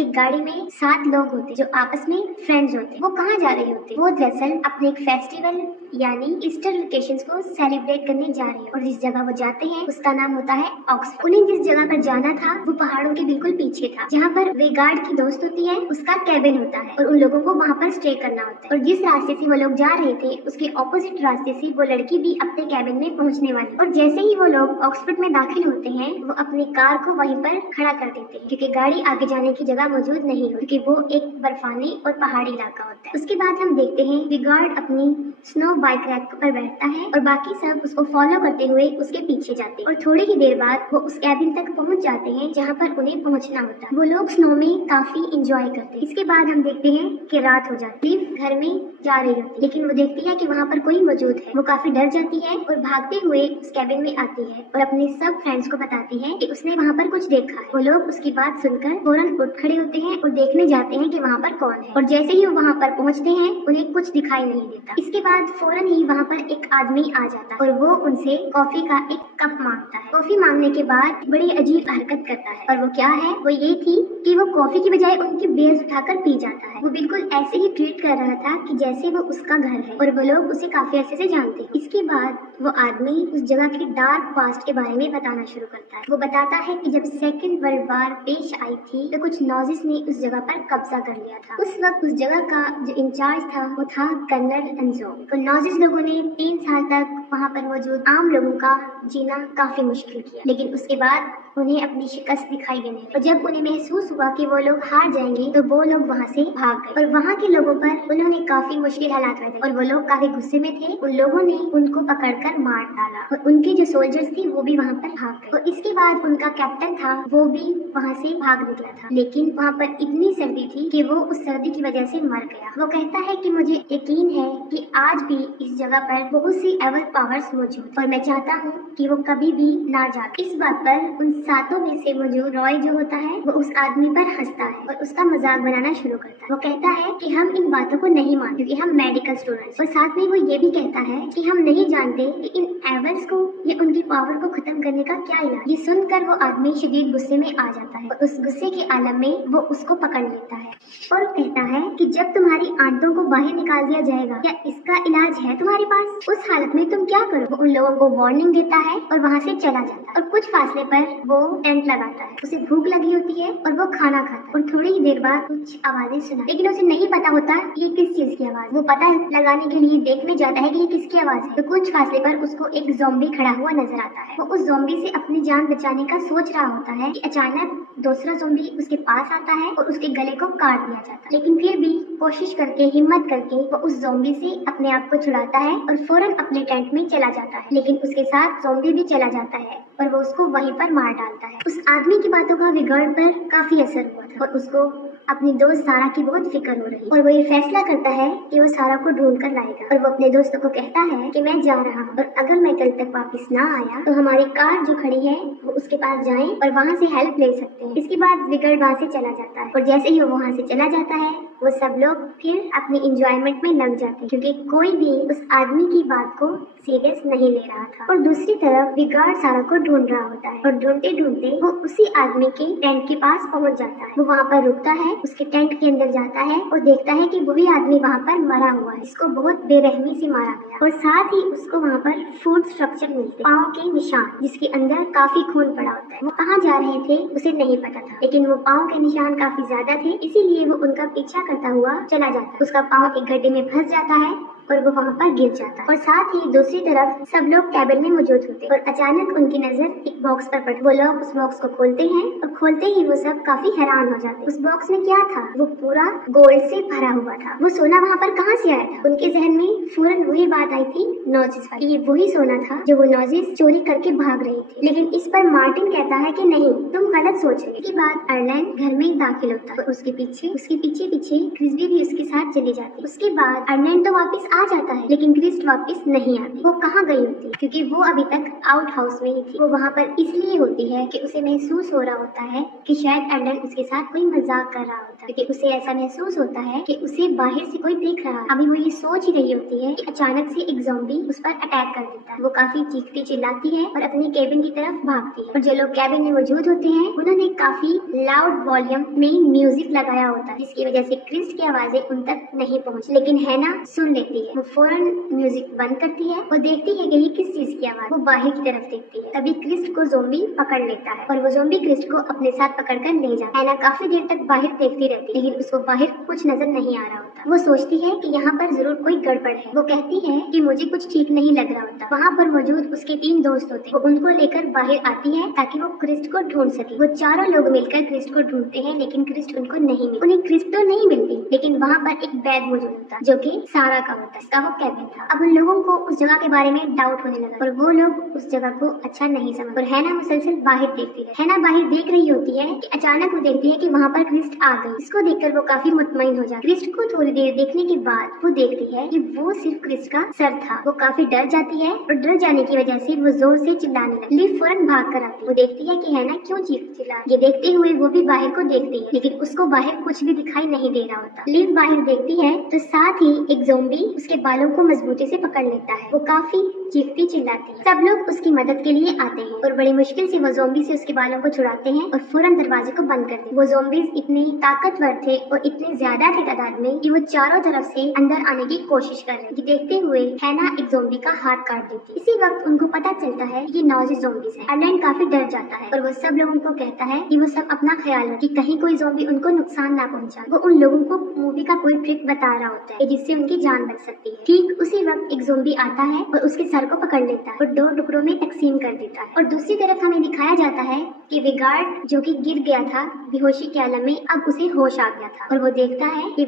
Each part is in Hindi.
एक गाड़ी में 7 लोग होते जो आपस में फ्रेंड्स होते। वो कहाँ जा रहे होते? वो दरअसल अपने एक फेस्टिवल यानी ईस्टर वेकेशंस को सेलिब्रेट करने जा रहे हैं और जिस जगह वो जाते हैं उसका नाम होता है ऑक्सफोर्ड। उन्हें जिस जगह पर जाना था वो पहाड़ों के बिल्कुल पीछे था, जहाँ पर वे गार्ड की दोस्त होती है उसका कैबिन होता है और उन लोगों को वहाँ पर स्टे करना होता है। और जिस रास्ते से वो लोग जा रहे थे उसके ऑपोजिट रास्ते से वो लड़की भी अपने कैबिन में पहुँचने वाली। और जैसे ही वो लोग ऑक्सफोर्ड में दाखिल होते हैं वो अपनी कार को वहीं पर खड़ा कर देते हैं क्योंकि गाड़ी आगे जाने की जगह मौजूद नहीं होती, क्योंकि वो एक बर्फानी और पहाड़ी इलाका होता है। उसके बाद हम देखते हैं कि गार्ड अपनी स्नो बाइक रैक पर बैठता है और बाकी सब उसको फॉलो करते हुए उसके पीछे जाते हैं और थोड़ी ही देर बाद वो उस कैबिन तक पहुंच जाते हैं जहां पर उन्हें पहुंचना होता है। वो लोग स्नो में काफी एंजॉय करते हैं। इसके बाद हम देखते हैं कि रात हो जाती है। लिव घर में जा रही होती है लेकिन वो देखती है कि वहाँ पर कोई मौजूद है। वो काफी डर जाती है और भागते हुए उस कैबिन में आती है और अपने सब फ्रेंड्स को बताती है कि उसने वहाँ पर कुछ देखा है। वो लोग उसकी बात सुनकर फौरन उठ खड़े होते हैं और देखने जाते हैं कि वहाँ पर कौन है। और जैसे ही वो वहाँ पर पहुँचते हैं उन्हें कुछ दिखाई नहीं देता। इसके बाद फौरन ही वहाँ पर एक आदमी आ जाता है और वो उनसे कॉफी का एक कप मांगता है। कॉफी मांगने के बाद बड़ी अजीब हरकत करता है और वो क्या है, वो ये थी कि वो कॉफी की बजाय उनकी बेल्स उठाकर पी जाता है। वो बिल्कुल ऐसे ही ट्रीट कर रहा था कि जैसे वो उसका घर है और वो लोग उसे काफी अच्छे से जानते हैं। इसके बाद वो आदमी उस जगह के डार्क पास्ट के बारे में बताना शुरू करता है। वो बताता है कि जब सेकेंड वर्ल्ड वॉर पेश आई थी तो कुछ नॉजिस ने उस जगह पर कब्जा कर लिया था। उस वक्त उस जगह का जो इंचार्ज था वो था कर्नल एंजो। तो नॉजिस लोगों ने 3 साल तक वहाँ पर मौजूद आम लोगों का जीना काफी मुश्किल किया, लेकिन उसके बाद उन्हें अपनी शिकस्त दिखाई देने और जब उन्हें महसूस हुआ कि वो लोग हार जाएंगे तो वो लोग वहाँ से भाग गए और वहाँ के लोगों पर उन्होंने काफी मुश्किल हालात कर दिए और वो लोग काफी गुस्से में थे। उन लोगों ने उनको पकड़कर मार डाला और उनके जो सोल्जर्स थे वो भी वहाँ पर भाग गए। और इसके बाद उनका कैप्टन था वो भी वहाँ से भाग निकला था, लेकिन वहाँ पर इतनी सर्दी थी कि वो उस सर्दी की वजह से मर गया। वो कहता है कि मुझे यकीन है कि आज भी इस जगह पर बहुत सी एवर पावर्स मौजूद और मैं चाहता हूँ कि वो कभी भी ना जाए। इस बात पर उन 7 में से मौजूद रॉय जो होता है वो उस आदमी पर हंसता है और उसका मजाक बनाना शुरू करता है। वो कहता है कि हम इन बातों को नहीं मानते क्योंकि हम मेडिकल स्टूडेंट्स, और साथ में वो ये भी कहता है कि हम नहीं जानते कि इन एवर्स को या उनकी पावर को खत्म करने का क्या इलाज। ये सुनकर वो आदमी शदीद गुस्से में आ जाता है और उस गुस्से के आलम में वो उसको पकड़ लेता है और कहता है कि जब तुम्हारी आंतों को बाहर निकाल दिया जाएगा क्या इसका इलाज है तुम्हारे पास? उस हालत में तुम क्या करो? वो उन लोगों को वार्निंग देता है और वहाँ से चला जाता है और कुछ फासले पर वो टेंट लगाता है। उसे भूख लगी होती है और वो खाना खाता है और थोड़ी ही देर बाद कुछ आवाजें सुना, लेकिन उसे नहीं पता होता ये किस चीज की आवाज। वो पता लगाने के लिए देखने जाता है कि ये किसकी आवाज है। तो कुछ फासले पर उसको एक ज़ॉम्बी खड़ा हुआ नजर आता है। वो उस ज़ॉम्बी से अपनी जान बचाने का सोच रहा होता है कि अचानक दूसरा ज़ॉम्बी उसके पास आता है और उसके गले को काट दिया जाता है, लेकिन फिर भी कोशिश करके हिम्मत करके वो उस ज़ॉम्बी से अपने आप को छुड़ाता है और फौरन अपने टेंट में चला जाता है, लेकिन उसके साथ ज़ॉम्बी भी चला जाता है और वो उसको वहीं पर मार डालता है। उस आदमी की बातों का विगड़ पर काफी असर हुआ था और उसको अपनी दोस्त सारा की बहुत फिक्र हो रही और वो ये फैसला करता है कि वो सारा को ढूंढ कर लाएगा और वो अपने दोस्तों को कहता है कि मैं जा रहा हूँ और अगर मैं कल तक वापस ना आया तो हमारी कार जो खड़ी है वो उसके पास जाएं और वहाँ से हेल्प ले सकते हैं। इसके बाद विगड़ वहाँ से चला जाता है और जैसे ही वो वहाँ से चला जाता है वो सब लोग फिर अपनी इंजॉयमेंट में लग जाते हैं क्योंकि कोई भी उस आदमी की बात को सीरियस नहीं ले रहा था। और दूसरी तरफ विगार्ड सारा को ढूंढ रहा होता है और ढूंढते ढूंढते वो उसी आदमी के टेंट के पास पहुंच जाता है। वो वहाँ पर रुकता है, उसके टेंट के अंदर जाता है और देखता है कि वही आदमी वहाँ पर मरा हुआ है, इसको बहुत बेरहमी से मारा गया और साथ ही उसको वहाँ पर फूड स्ट्रक्चर मिलते, पाँव के निशान जिसके अंदर काफी खून पड़ा होता है। वो कहाँ जा रहे थे उसे नहीं पता था, लेकिन वो पाँव के निशान काफी ज्यादा थे, इसीलिए वो उनका पीछा करता हुआ चला जाता है। उसका पाँव एक गड्ढे में फंस जाता है और वो वहाँ पर गिर जाता है और साथ ही दूसरी तरफ सब लोग कैबिन में मौजूद होते और अचानक उनकी नजर एक बॉक्स पर पड़ती। वो लोग उस बॉक्स को खोलते हैं और खोलते ही वो सब काफी हैरान हो जाते। उस बॉक्स में क्या था? वो पूरा गोल्ड से भरा हुआ था। वो सोना वहाँ पर कहाँ से आया था? उनके जहन में फौरन वही बात आई थी नॉजिस वाली। ये वही सोना था जो वो नॉजिस चोरी करके भाग रही थी, लेकिन इस पर मार्टिन कहता है कि नहीं, तुम गलत सोच रहे। इसके बाद आयरलैंड घर में दाखिल होता है और उसके पीछे पीछे क्रिस्बी भी उसके साथ चली जाती है। उसके बाद आयरलैंड तो वापस आ जाता है, लेकिन क्रिस्ट वापस नहीं आती। वो कहाँ गई होती, क्योंकि वो अभी तक आउट हाउस में ही थी। वो वहाँ पर इसलिए होती है कि उसे महसूस हो रहा होता है कि शायद एल्डन उसके साथ कोई मजाक कर रहा होता है, क्योंकि उसे ऐसा महसूस होता है कि उसे बाहर से कोई देख रहा है। अभी वो ये सोच ही रही होती है कि अचानक से एक ज़ॉम्बी उस पर अटैक कर देता है। वो काफी चीखती चिल्लाती है और अपनी केबिन की तरफ भागती है, और जो लोग केबिन में मौजूद होते हैं उन्होंने काफी लाउड वॉल्यूम में म्यूजिक लगाया होता है, जिसकी वजह से क्रिस्ट की आवाजें उन तक नहीं पहुंच। लेकिन हैना सुन लेती है। वो फौरन म्यूजिक बंद करती है। वो देखती है कि ये किस चीज की आवाज। वो बाहर की तरफ देखती है। तभी क्रिस्ट को ज़ॉम्बी पकड़ लेता है और वो ज़ॉम्बी क्रिस्ट को अपने साथ पकड़कर ले जाता है। हैना काफी देर तक बाहर देखती रहती है, लेकिन उसको बाहर कुछ नजर नहीं आ रहा होता। वो सोचती है कि यहाँ पर जरूर कोई गड़बड़ है। वो कहती है कि मुझे कुछ ठीक नहीं लग रहा होता। वहाँ पर मौजूद उसके 3 दोस्त होते हैं। वो उनको लेकर बाहर आती है ताकि वो क्रिस्ट को ढूंढ सके। वो चारों लोग मिलकर क्रिस्ट को ढूंढते हैं, लेकिन क्रिस्ट उनको नहीं मिलती। उन्हें क्रिस्ट तो नहीं मिलती, लेकिन वहाँ पर एक बैग मौजूद होता जो कि सारा का होता है। इसका वो कैबिन था। अब उन लोगों को उस जगह के बारे में डाउट होने लगा और वो लोग उस जगह को अच्छा नहीं समझ। और हैना मुसलसल बाहर देखती है। हैना बाहर देख रही होती है कि अचानक वो देखती है कि वहाँ पर क्रिस्ट आ गई। इसको देखकर वो काफी मुतमईन हो जाती है। क्रिस्ट को थोड़ी देर देखने के बाद वो देखती है कि वो सिर्फ क्रिस्ट का सर था। वो काफी डर जाती है और डर जाने की वजह से वो जोर से चिल्लाने लगती। लिव फौरन भाग कर आती है। वो देखती है कि हैना क्यों चिल्ला। ये देखते हुए वो भी बाहर को देखती है, लेकिन उसको बाहर कुछ भी दिखाई नहीं दे रहा होता। लिव बाहर देखती है तो साथ ही एक ज़ॉम्बी उसके बालों को मजबूती से पकड़ लेता है। वो काफी चीखती चिल्लाती है। सब लोग उसकी मदद के लिए आते हैं और बड़ी मुश्किल से वो ज़ॉम्बी से उसके बालों को छुड़ाते हैं और फौरन दरवाजे को बंद कर देते हैं। वो ज़ॉम्बीज इतने ताकतवर थे और इतने ज्यादा थे तादाद में कि वो चारों तरफ से अंदर आने की कोशिश कर रहे थे। देखते हुए हैना एक ज़ॉम्बी का हाथ काट देती है। इसी वक्त उनको पता चलता है कि ये नौजी ज़ॉम्बीज हैं। एल्डन काफी डर जाता है और वो सब लोगों को कहता है कि वो सब अपना ख्याल रखें कि कहीं कोई ज़ॉम्बी उनको नुकसान ना पहुंचाए। वो उन लोगों को मूवी का कोई ट्रिक बता रहा होता है जिससे उनकी जान बच सकती है। ठीक उसी वक्त एक ज़ॉम्बी आता है और उसके सर को पकड़ लेता है और 2 टुकड़ों में तकसीम कर देता है। और दूसरी तरफ हमें दिखाया जाता है कि विगार्ड जो कि गिर गया था बेहोशी के आलम में, अब उसे होश आ गया था और वो देखता है कि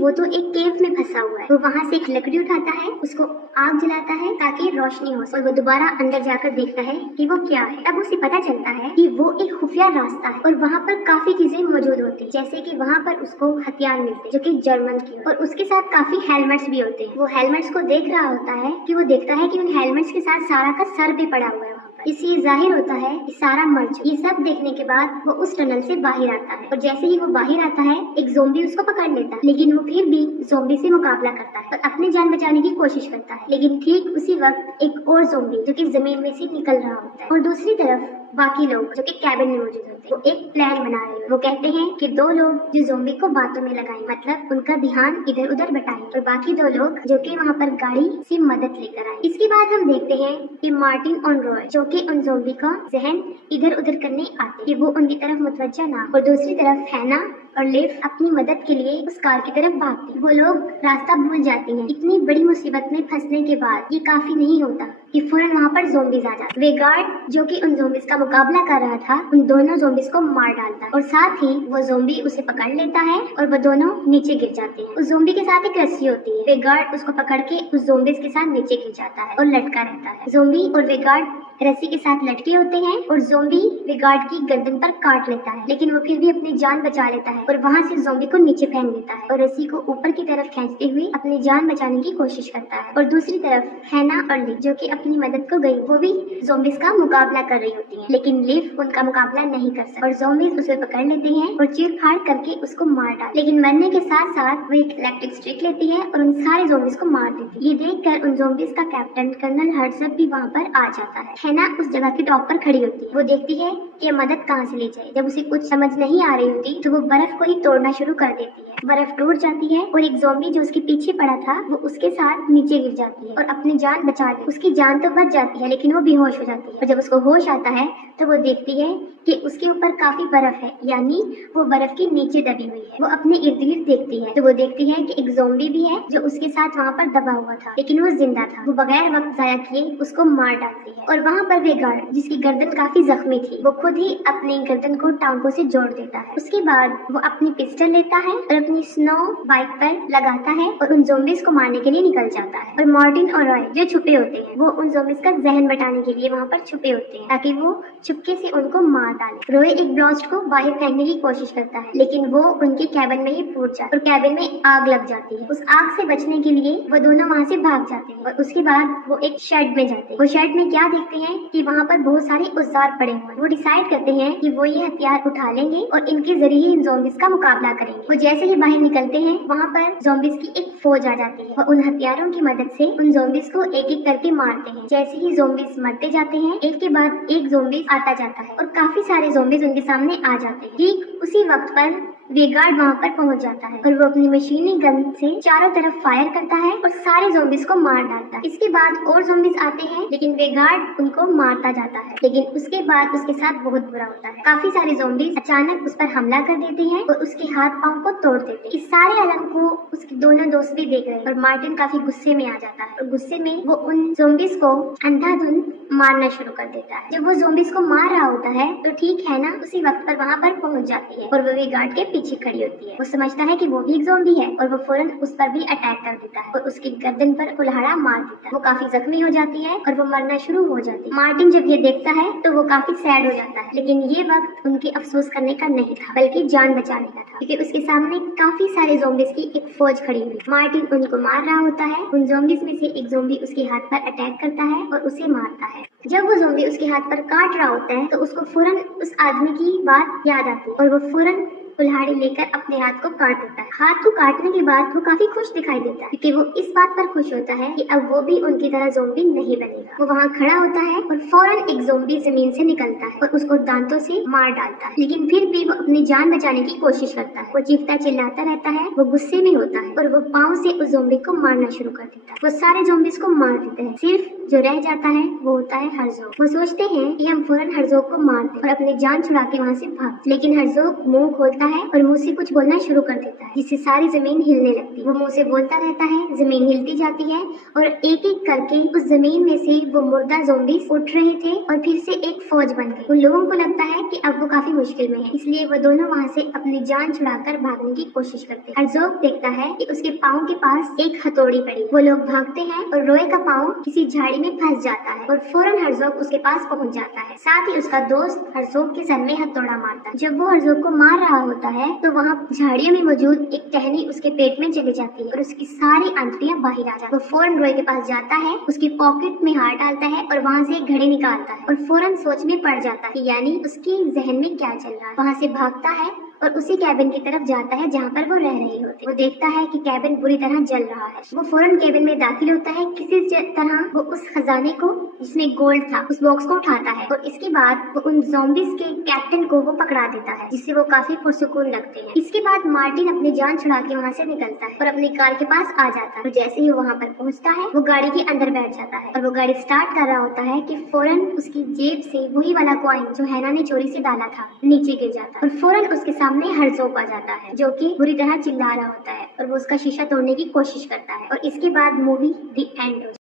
वो तो एक केव में फंसा हुआ है। वो वहाँ से एक लकड़ी उठाता है, उसको आग जलाता है ताकि रोशनी हो और वो दोबारा अंदर जाकर देखता है कि वो क्या है। तब उसे पता चलता है कि वो एक खुफिया रास्ता है और वहाँ पर काफी चीजें मौजूद होती है, जैसे कि वहाँ पर उसको हथियार मिलते हैं जो कि जर्मन की, और उसके साथ काफी हेलमेट्स भी होते हैं। वो हेलमेट्स को देख रहा होता है कि वो देखता है कि उन हेलमेट्स के साथ सारा का सर भी पड़ा हुआ है। इससे जाहिर होता है कि सारा मर चुकी। ये सब देखने के बाद वो उस टनल से बाहर आता है और जैसे ही वो बाहर आता है एक ज़ॉम्बी उसको पकड़ लेता है, लेकिन वो फिर भी ज़ॉम्बी से मुकाबला करता है और अपनी जान बचाने की कोशिश करता है। लेकिन ठीक उसी वक्त एक और ज़ॉम्बी जो कि जमीन में से निकल रहा होता है और दूसरी तरफ बाकी लोग जो कि कैबिन में मौजूद होते हैं वो एक प्लान बना रहे हैं। वो कहते हैं कि 2 लोग जो ज़ॉम्बी को बातों में लगाएं, मतलब उनका ध्यान इधर उधर बटाएं, और बाकी 2 लोग जो कि वहाँ पर गाड़ी से मदद लेकर आए। इसके बाद हम देखते हैं कि मार्टिन और रॉय जो कि उन ज़ॉम्बी का जहन इधर उधर करने आते कि वो उनकी तरफ मुतवज्जा ना, और दूसरी तरफ हैना और लिव अपनी मदद के लिए उस कार की तरफ भागती। वो लोग रास्ता भूल जाती हैं। इतनी बड़ी मुसीबत में फंसने के बाद ये काफी नहीं होता कि फौरन वहाँ पर ज़ॉम्बीज आ जाते। वेगार्ड जो कि उन ज़ॉम्बीज का मुकाबला कर रहा था उन दोनों ज़ॉम्बीज को मार डालता है और साथ ही वो ज़ॉम्बी उसे पकड़ लेता है और वो दोनों नीचे गिर जाते हैं। उस ज़ॉम्बी के साथ एक रस्सी होती है। वेगार्ड उसको पकड़ के उस ज़ॉम्बीज के साथ नीचे गिर जाता है और लटका रहता है। ज़ॉम्बी और वेगार्ड रस्सी के साथ लटके होते हैं और ज़ॉम्बी वेगार्ड की गर्दन पर काट लेता है, लेकिन वो फिर भी अपनी जान बचा लेता है और वहाँ से ज़ॉम्बी को नीचे फेंक देता है और रस्सी को ऊपर की तरफ खींचते हुए अपनी जान बचाने की कोशिश करता है। और दूसरी तरफ हैना और लिव जो कि अपनी मदद को गई वो भी ज़ॉम्बीज का मुकाबला कर रही होती हैं, लेकिन लिव उनका मुकाबला नहीं कर सकती और ज़ॉम्बीज उसे पकड़ लेते हैं और चीर-फाड़ करके उसको मार डालते। लेकिन मरने के साथ साथ वो एक इलेक्ट्रिक स्ट्रिक लेती है और उन सारे ज़ॉम्बीज को मार देती है। ये देखकर उन ज़ॉम्बीज का कैप्टन कर्नल हर्ट्ज़ भी वहाँ पर आ जाता है। हैना उस जगह के टॉप पर खड़ी होती है। वो देखती है कि ये मदद कहाँ से ली जाए। जब उसे कुछ समझ नहीं आ रही होती तो वो बर्फ को ही तोड़ना शुरू कर देती है। बर्फ टूट जाती है और एक ज़ॉम्बी जो उसके पीछे पड़ा था वो उसके साथ नीचे गिर जाती है और अपनी जान बचा ले। उसकी जान तो बच जाती है लेकिन वो बेहोश हो जाती है और जब उसको होश आता है तो वो देखती है कि उसके ऊपर काफी बर्फ है, यानी वो बर्फ के नीचे दबी हुई है। वो अपने इर्द गिर्द देखती है तो वो देखती है कि एक ज़ॉम्बी भी है जो उसके साथ वहाँ पर दबा हुआ था, लेकिन वो जिंदा था। वो बगैर वक्त जाया किए उसको मार डालती है और वहाँ पर वेगार्ड जिसकी गर्दन काफी जख्मी थी वो खुद ही अपनी गर्दन को टांगों से जोड़ देता है। उसके बाद वो अपनी पिस्टल लेता है और अपनी स्नो बाइक पर लगाता है और उन ज़ॉम्बीज को मारने के लिए निकल जाता है। और मार्टिन और रॉय जो छुपे होते हैं वो उन ज़ॉम्बीज का जहन बटाने के लिए वहाँ पर छुपे होते हैं ताकि वो चुपके से उनको मार डाले। रोए एक ब्लास्ट को बाहर फेंकने की कोशिश करता है, लेकिन वो उनके कैबिन में ही फूट जाता है और कैबिन में आग लग जाती है। उस आग से बचने के लिए वो दोनों वहाँ से भाग जाते हैं और उसके बाद वो एक शेड में जाते हैं। वो शेड में क्या देखते हैं कि वहाँ पर बहुत सारे औजार पड़े हुए हैं। वो डिसाइड करते हैं कि वो ये हथियार उठा लेंगे और इनके जरिए इन ज़ॉम्बीज का मुकाबला करेंगे। वो जैसे ही बाहर निकलते हैं, वहाँ पर ज़ॉम्बीज की एक फौज आ जाती है और उन हथियारों की मदद से उन ज़ॉम्बीज को एक एक करके मारते हैं। जैसे ही ज़ॉम्बीज मरते जाते हैं, एक के बाद एक ज़ॉम्बीज आता जाता है और काफी सारे ज़ॉम्बीज उनके सामने आ जाते हैं। ठीक उसी वक्त पर वेगार्ड वहाँ पर पहुंच जाता है और वो अपनी मशीनी गन से चारों तरफ फायर करता है और सारे ज़ॉम्बीज को मार डालता है। इसके बाद और ज़ॉम्बीज आते हैं, लेकिन वेगार्ड उनको मारता जाता है। लेकिन उसके बाद उसके साथ बहुत बुरा होता है। काफी सारे ज़ॉम्बीज अचानक उस पर हमला कर देते हैं और उसके हाथ पांव को तोड़ देते हैं। इस सारे आलम को उसके दोनों दोस्त भी देख रहे हैं और मार्टिन काफी गुस्से में आ जाता है और गुस्से में वो उन ज़ॉम्बीज को अंधाधुंध मारना शुरू कर देता है। जब वो ज़ॉम्बीज को मार रहा होता है तो ठीक है ना, उसी वक्त पर वहाँ पर पहुंच जाती है और वो वेगार्ड के पीछे खड़ी होती है। वो समझता है कि वो भी एक ज़ॉम्बी है और वो फौरन उस पर भी अटैक कर देता है और उसकी गर्दन पर कुल्हाड़ा मार देता है। वो काफी जख्मी हो जाती है और वो मरना शुरू हो जाती है। मार्टिन जब ये देखता है तो वो काफी सैड हो जाता है, लेकिन ये वक्त उनके अफसोस करने का नहीं था, बल्कि जान बचाने का था, क्योंकि उसके सामने काफी सारे ज़ॉम्बीज की एक फौज खड़ी हुई। मार्टिन उनको मार रहा होता है। उन ज़ॉम्बीज में से एक ज़ॉम्बी उसके हाथ पर अटैक करता है और उसे मारता है। जब वो ज़ॉम्बी उसके हाथ पर काट रहा होता है तो उसको फौरन उस आदमी की बात याद आती है और वो फौरन कुल्हाड़ी लेकर अपने हाथ को काट देता है। हाथ को काटने के बाद वो काफी खुश दिखाई देता है, क्योंकि वो इस बात पर खुश होता है कि अब वो भी उनकी तरह ज़ॉम्बी नहीं बनेगा। वो वहाँ खड़ा होता है और फौरन एक ज़ॉम्बी जमीन से निकलता है और उसको दांतों से मार डालता है, लेकिन फिर भी वो अपनी जान बचाने की कोशिश करता है। वो चीखता चिल्लाता रहता है, वो गुस्से में होता है और वो पाँव से उस ज़ॉम्बी को मारना शुरू कर देता है। वो सारे ज़ॉम्बीज को मार देते हैं, सिर्फ जो रह जाता है वो होता है हर्ज़ोग। वो सोचते हैं कि हम फौरन हर्ज़ोग को मार दें और अपनी जान छुड़ा के वहाँ से भाग, लेकिन हर्ज़ोग मुंह खोलता है और मुंह से कुछ बोलना शुरू कर देता है, जिससे सारी जमीन हिलने लगती है। वो मुंह से बोलता रहता है, जमीन हिलती जाती है और एक एक करके उस जमीन में से वो मुर्दा ज़ॉम्बीज उठ रहे थे और फिर से एक फौज बन गई। उन लोगों को लगता है कि अब वो काफी मुश्किल में है, इसलिए वो दोनों वहाँ से अपनी जान छुड़ाकर भागने की कोशिश करते हैं। हर्ज़ोग देखता है कि उसके पाँव के पास एक हथौड़ी पड़ी। वो लोग भागते हैं और रोए का पाँव किसी झाड़ी में फंस जाता है और फौरन हर्ज़ोग उसके पास पहुंच जाता है। साथ ही उसका दोस्त हर्ज़ोग के सर में हथौड़ा मारता है। जब वो हर्ज़ोग को मार रहा होता है तो वहाँ झाड़ियों में मौजूद एक टहनी उसके पेट में चली जाती है और उसकी सारी आंतड़ियां बाहर आ जाती है। वो फौरन रोए के पास जाता है, उसकी पॉकेट में हाथ डालता है और वहाँ से एक घड़ी निकालता है और फौरन सोच में पड़ जाता है, यानी उसके जहन में क्या चल रहा है। वहाँ से भागता है और उसी कैबिन की तरफ जाता है जहाँ पर वो रह रहे होते। वो देखता है कि कैबिन बुरी तरह जल रहा है। वो फौरन कैबिन में दाखिल होता है। किसी तरह वो उस खजाने को, जिसमें गोल्ड था, उस बॉक्स को उठाता है और इसके बाद वो उन ज़ॉम्बीज के कैप्टन को वो पकड़ा देता है, जिससे वो काफी पुरसुकून लगते हैं। इसके बाद मार्टिन अपनी जान छुड़ा के वहाँ से निकलता है और अपनी कार के पास आ जाता है और जैसे ही वो वहाँ पर पहुँचता है वो गाड़ी के अंदर बैठ जाता है और वो गाड़ी स्टार्ट कर रहा होता है कि फौरन उसकी जेब से वही वाला कॉइन जो हैना ने चोरी से डाला था नीचे गिर जाता है और फौरन उसके सामने हर्ज़ोग आ जाता है, जो कि बुरी तरह चिल्ला रहा होता है और वो उसका शीशा तोड़ने की कोशिश करता है और इसके बाद मूवी द एंड हो